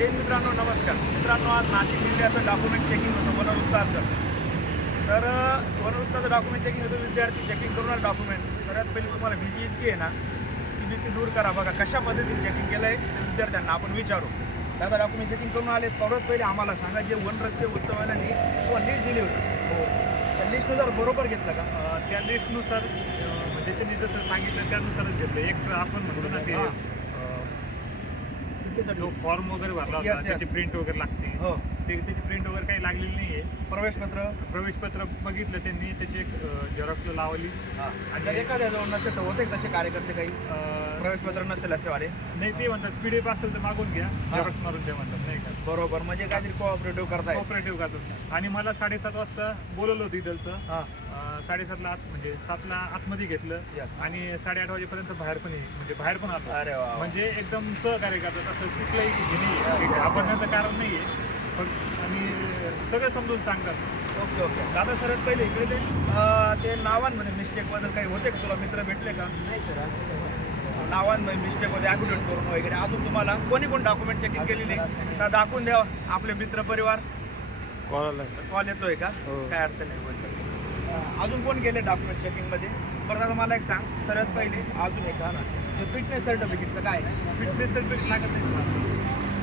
जय मित्रांनो नमस्कार. मित्रांनो आज नाशिक जिल्ह्याचं डॉक्युमेंट चेकिंग होतं वनवृत्ताचं. तर वनवृत्ताचं डॉक्युमेंट चेकिंग होतं विद्यार्थी चेकिंग करून डॉक्युमेंट सगळ्यात पहिले तुम्हाला भीती इतकी आहे ना ती भीती दूर करा. बघा कशा पद्धतीने चेकिंग केलं आहे ते विद्यार्थ्यांना आपण विचारू. दादा डॉक्युमेंट चेकिंग करून आले सर्वात पहिले आम्हाला सांगा जे वनरक्षक उत्सवाने किंवा लिस्ट दिली होती. हो. त्या लिस्टनुसार बरोबर घेतलं का? त्या लिस्टनुसार म्हणजे त्यांनी जसं सांगितलं त्यानुसारच घेतलं. एक आपण म्हणतो ना ते जो फॉर्म वगैरे भरला होता. त्याची प्रिंट वगैरे लागते. हो. ते त्याची प्रिंट वगैरे काही लागलेली नाही आहे प्रवेशपत्र? प्रवेशपत्र बघितलं त्यांनी त्याची एक झेरॉक्सला लावली. आणि जर एखाद्या जवळ नसेल तर होते तसे कार्यकर्ते काही? अ, प्रवेशपत्र नसेल असेवाले नाही ते म्हणतात पीडीएफ असेल तर मागून घ्या. झेरॉक्स मारून द्या म्हणतात नाही का? बरोबर. म्हणजे काहीतरी कोऑपरेटिव्ह करताय. कोऑपरेटिव्ह करतात. आणि मला साडेसात वाजता बोलवलं होतं इथलचं. साडेसातला आत म्हणजे सातला आतमध्ये घेतलं Yes. आणि साडेआठ वाजेपर्यंत बाहेर पण ये- म्हणजे बाहेर पण आलो. अरे वा वा. म्हणजे एकदम सहकार्य करतात. असं कुठलंही हे नाही आपण कारण नाही आहे. पण आणि सगळं समजून सांगतात. Okay okay. दादा सर्वात पहिले इकडे ते. अं, ते नावांमध्ये मिस्टेकबद्दल काही होते का? तुला मित्र भेटले का? नावांमध्ये मिस्टेक होते ॲफिडेट करून वगैरे. अजून तुम्हाला कोणी कोण डॉक्युमेंट चेकिंग केलेली का दाखवून द्या आपले मित्र परिवार. कॉल येतोय का? काय अडचण नाही बोलतो अजून कोण गेले डॉक्युमेंट चेकिंगमध्ये परत आता मला एक सांग सर्वात पहिले अजून एक हा ना. फिटनेस सर्टिफिकेटचं काय फिटनेस सर्टिफिकेट लागत नाही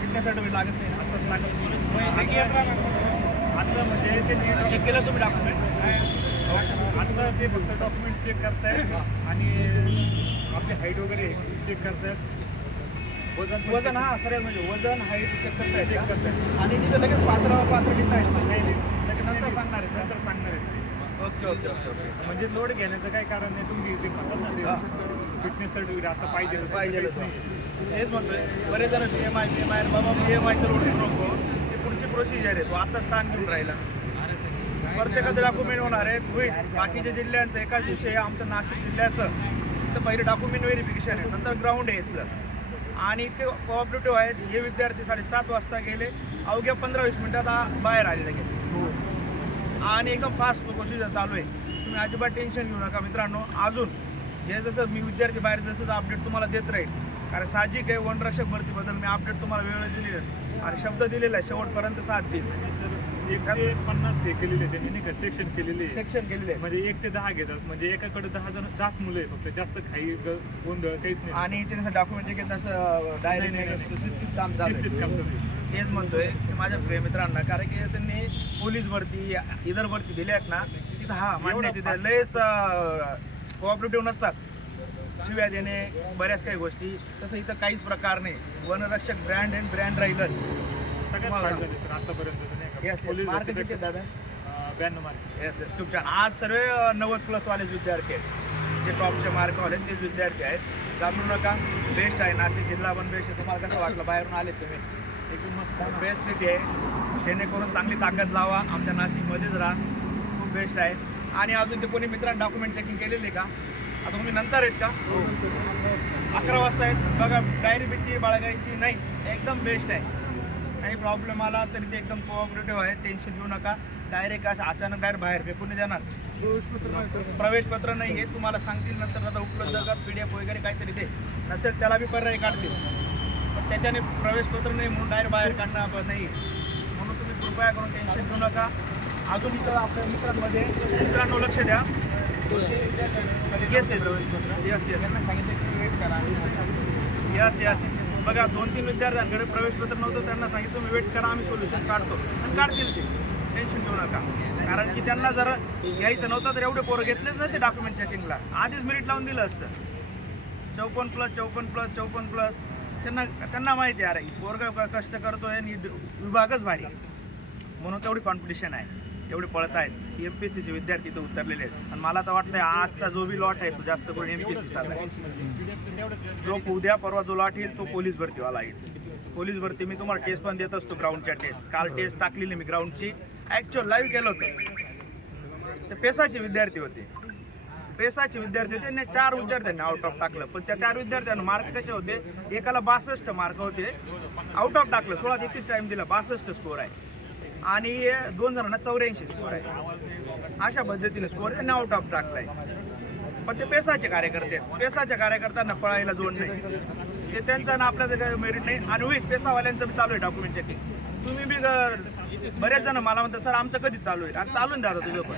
फिटनेस सर्टिफिकेट लागत नाही. आताच लागत आता म्हणजे त्यांनी चेक केलं तुम्ही डॉक्युमेंट आता ते फक्त डॉक्युमेंट चेक करतायत. आणि आपली हाईट वगैरे चेक करतायत. वजन वजन हा सगळ्यात म्हणजे वजन हाईट चेक करता check येते करतायत. आणि तिथे लगेच पात्र पात्र घेता नाही, नाही. नंतर सांगणार आहे नंतर सांगणार आहेत. Okay okay okay okay. म्हणजे लोड घेण्याचं काही कारण नाही तुम्ही ते ना फिटनेस सर्टिफिकेट आता पाहिजे. पाहिजे. हेच म्हणतोय. बरेच जण P M I P M I बाबा पी एम आयचं लोड घेऊ नको ती पुढची प्रोसिजर आहे. तो आता स्थान घेऊन राहिला. प्रत्येकाचं डॉक्युमेंट होणार आहे. होईल बाकीच्या जिल्ह्यांचं एकाच दिवशी आहे आमचं नाशिक जिल्ह्याचं. तर पहिले डॉक्युमेंट व्हेरिफिकेशन आहे. नंतर ग्राउंड आहे इथलं. आणि ते कोऑपरेटिव्ह आहेत. हे विद्यार्थी साडेसात वाजता गेले. अवघ्या पंधरा वीस मिनिटात बाहेर आले लगेच आणि एकदम फास्ट प्रोसिजर चालू आहे. तुम्ही अजिबात टेन्शन घेऊ नका मित्रांनो. अजून जे जसं मी विद्यार्थी बाहेर जसंच अपडेट तुम्हाला देत राहील. कारण साहजिक आहे वनरक्षक भरतीबद्दल मी अपडेट तुम्हाला वेळ दिलेली आणि शब्द दिलेला आहे शेवटपर्यंत साथ देईल पन्नास हे केलेले त्यांनी नाही का सेक्शन केलेले. सेक्शन केलेले म्हणजे एक ते दहा घेतात. म्हणजे एकाकडे दहा जण दहाच मुलं आहे फक्त. जास्त ग- गोंधळ काहीच नाही. आणि ते डॉक्युमेंट घेत असं डायरी नाही, नाही, नाही. शिस्तीत काम चालू हेच म्हणतोय की माझ्या प्रिय मित्रांना कारण की त्यांनी पोलीस भरती इतर भरती दिल्या आहेत ना तिथं हा मान्य तिथे. लयच कोऑपरेटिव्ह नसतात. शिव्या देणे बऱ्याच काही गोष्टी. तसं इथं काहीच प्रकार नाही. वनरक्षक ब्रँड अँड ब्रँड राहीलच. आतापर्यंत मार्क दादा? ब्याण्णव मार्क येस येस खूप छान. आज सर्व नव्वद प्लसवालेच विद्यार्थी आहेत. जे टॉपचे मार्कवाले आहेत तेच विद्यार्थी आहेत. घाबरू नका. बेस्ट आहे नाशिक जिल्हा पण बेस्ट आहे. तुम्हाला कसं वाटलं? बाहेरून आले तुम्ही. एकदम मस्त बेस्ट सिटी आहे. जेणेकरून चांगली ताकद लावा आमच्या नाशिकमध्येच राहा. खूप बेस्ट आहे. आणि अजून ते कोणी मित्रांनी डॉक्युमेंट चेकिंग केलेले का? आता तुम्ही नंतर आहेत का? अकरा वाजता आहेत. बघा डायरी बिट्टी बाळगायची नाही. एकदम बेस्ट आहे. काही प्रॉब्लेम आला तरी ते एकदम कोऑपरेटिव्ह आहे. टेन्शन घेऊ नका. डायरेक्ट असं अचानक डायरेक्ट बाहेर फेकून देणार. प्रवेशपत्र नाही आहे तुम्हाला सांगतील नंतर आता उपलब्ध का पी डी एफ वगैरे काहीतरी दे. नसेल त्याला बी पर्याय काढतील. त्याच्याने प्रवेशपत्र नाही म्हणून डायरेक्ट बाहेर काढणं आपण नाही. म्हणून तुम्ही कृपया करून टेन्शन घेऊ नका. अजून इथं आपल्या मित्रांमध्ये मित्रांनो लक्ष द्या. Yes yes yes yes yes yes बघा दोन तीन विद्यार्थ्यांकडे प्रवेशपत्र नव्हतं त्यांना सांगितलं तुम्ही वेट करा आम्ही सोल्युशन काढतो. आणि काढतील ते. टेन्शन घेऊ नका. कारण की त्यांना जर घ्यायचं नव्हतं तर एवढे पोरं घेतलेच नसते डॉक्युमेंट चेकिंगला आधीच मेरिट लावून दिलं असतं. चौपन्न प्लस चौपन्न प्लस चौपन्न प्लस त्यांना त्यांना माहिती आहे अरे पोरगा कष्ट करतोय आणि विभागच भारी म्हणून तेवढी कॉम्पिटिशन आहे. एवढे पळत आहेत. एम पी सीचे विद्यार्थी इथं उतरलेले आहेत. आणि मला तर वाटतंय आजचा जो बी लॉट आहे तो जास्त करून एम पी सीचा आहे. जो उद्या परवा जो लॉट येईल तो पोलीस भरतीवाला येईल. पोलीस भरती मी तुम्हाला टेस्ट पण देत असतो ग्राउंडच्या टेस्ट काल टेस्ट टाकलेली मी ग्राउंडची ॲक्च्युअल लाईव्ह केलं होतं. ते पेसाचे विद्यार्थी होते. पेसाचे विद्यार्थी होते त्यांनी चार विद्यार्थ्यांनी आउट ऑफ टाकलं. पण त्या चार विद्यार्थ्यांना मार्क कसे होते? एकाला बासष्ट मार्क होते. आउट ऑफ टाकलं. सोळा ते टाईम दिला. बासष्ट स्कोर आहे. आणि दोन जणांना चौऱ्याऐंशी स्कोर आहे. अशा पद्धतीने स्कोर त्यांनी आउट ऑफ टाकला आहे पण ते पेसाचे कार्यकर्ते पेसाच्या कार्यकर्त्यांना पळायला जोड नाही. ते त्यांचं ना आपल्याचं काही मेरिट नाही. आणि होईल पेसावाल्यांचं बी चालू आहे डॉक्युमेंट चेकिंग तुम्ही बी बरेच जण मला म्हणतात सर आमचं कधी चालू आहे. आणि चालून द्या तुझं पण.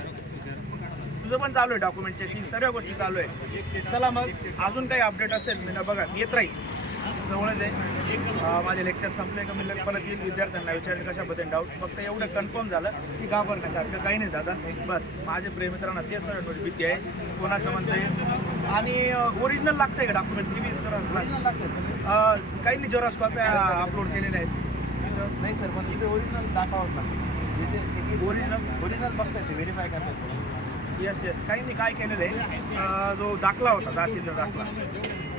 तुझं पण चालू आहे डॉक्युमेंट चेकिंग सर्व गोष्टी चालू आहे. चला मग अजून काही अपडेट असेल मी ना बघा येत राहील. जवळच आहे. माझे लेक्चर संपले का मी लग- परत येईल विद्यार्थ्यांना विचारेल कशाबद्दल डाऊट फक्त एवढं कन्फर्म झालं की घाबरण्यासारखं काही नाही दादा. बस माझे प्रेमित्रांना ते थोडी भीती आहे. कोणाचं म्हणतं आहे आणि ओरिजिनल लागतंय का डॉक्युमेंट टी व्ही लागतं काही नाही जेरॉक्स कॉप्या अपलोड केलेल्या आहेत. नाही सर पण इथे ओरिजिनल दाखवावंच लागतं. इथे ओरिजिनल ओरिजिनल बघताय ते व्हेरीफाय करतात. येस येस काही काय केलेलं आहे? जो दाखला होता जातीचा दाखला.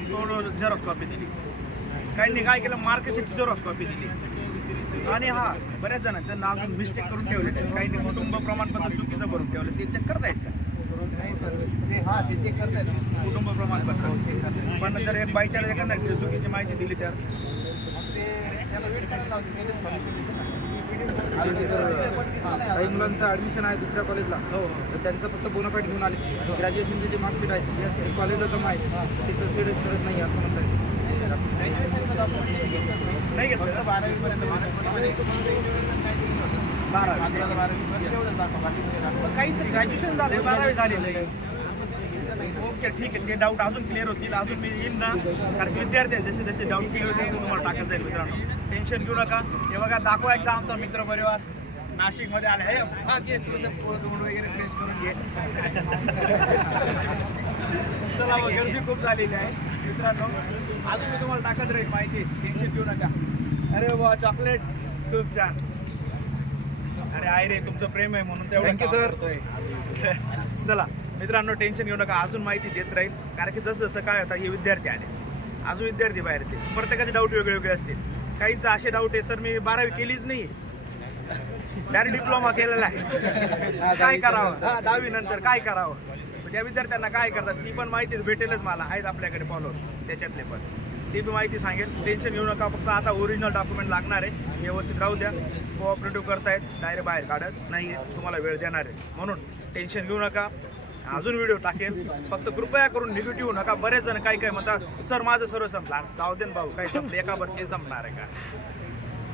तो झेरॉक्स कॉपी दिली. काहींनी काय केलं? मार्कशीटची झेरॉक्स कॉपी दिली. आणि हा बऱ्याच जणांचं नाव मिस्टेक करून ठेवलेलं आहे. काही नाही कुटुंब प्रमाणपत्र चुकीचं भरून ठेवलं. ते चेक करतायत का? हां ते चेक कुटुंब प्रमाणपत्र. पण जर एक बायचार एखादा चुकीची माहिती दिली तर? आणि सर काही मुलांचं ॲडमिशन आहे दुसऱ्या कॉलेजला हो तर त्यांचं फक्त बोनाफाईट घेऊन आले. ग्रॅज्युएशनचे जे मार्कशीट आहेत ते कॉलेजला जमा आहेत. ते कन्सिडर करत नाही असं म्हणतात काहीतरी ग्रॅज्युएशन झाले बारावी झालेलं. आहे ओके ठीक आहे. ते डाऊट अजून क्लिअर होतील. अजून मी येईन ना. कारण विद्यार्थी जसे जसे डाऊट क्लिअर होतील तुम्हाला टाकत जाईल मित्रांनो. टेन्शन घेऊ नका. हे बघा दाखवा एकदा आमचा मित्र परिवार नाशिकमध्ये आले. हे हा थोडंसं तोंड वगैरे फ्रेश करून घे. चला मग गर्दी खूप झालेली आहे. मित्रांनो अजून मी तुम्हाला टाकत राहील माहिती. टेन्शन घेऊ नका. अरे वा चॉकलेट खूप छान. अरे आहे रे तुमचं प्रेम आहे म्हणून तेवढं. करतोय. चला मित्रांनो टेन्शन घेऊ नका. अजून माहिती देत राहील. कारण की जसं जसं काय होतं हे विद्यार्थी आले. अजून विद्यार्थी बाहेर येतील. प्रत्येकाचे डाऊट वेगळे वेगळे असतील. काहींचे असे डाऊट आहे सर मी बारावी केलीच नाही. डायरेक्ट डिप्लोमा केलेला आहे. काय करावं? हा दहावी नंतर काय करावं? त्या विद्यार्थ्यांना काय करतात ती पण माहिती भेटेलच मला. आहेत आपल्याकडे फॉलोअर्स त्याच्यातले पण. ती बी माहिती सांगेल. टेन्शन घेऊ नका फक्त आता ओरिजिनल डॉक्युमेंट लागणार आहे. व्यवस्थित राहू द्या. कोऑपरेटिव्ह करतायत डायरेक्ट बाहेर काढत. नाही तुम्हाला वेळ देणार आहे. म्हणून टेन्शन घेऊ नका. अजून व्हिडिओ टाकेल फक्त कृपया करून निगेटिव्ह नका. बरेच जण काय काय म्हणतात सर माझं सर्व संपणार. जाऊ दे भाऊ काय संपलं. एका ते संपणार आहे का?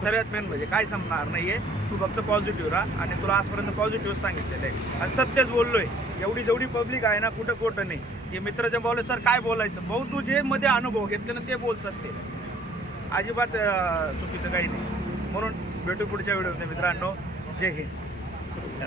सर्वात मेन म्हणजे काय संपणार नाहीये. तू फक्त पॉझिटिव्ह राहा. आणि तुला आजपर्यंत पॉझिटिव्ह सांगितलेलं आहे. आणि सत्यच बोललोय एवढी जेवढी पब्लिक आहे ना कुठं कुठं नाही. हे मित्र जे बोलले सर काय बोलायचं? भाऊ तू जे मध्ये अनुभव घेतले ना ते बोल सत्य अजिबात चुकीचं काही नाही. म्हणून भेटू पुढच्या व्हिडिओमध्ये मित्रांनो. जय हिंद.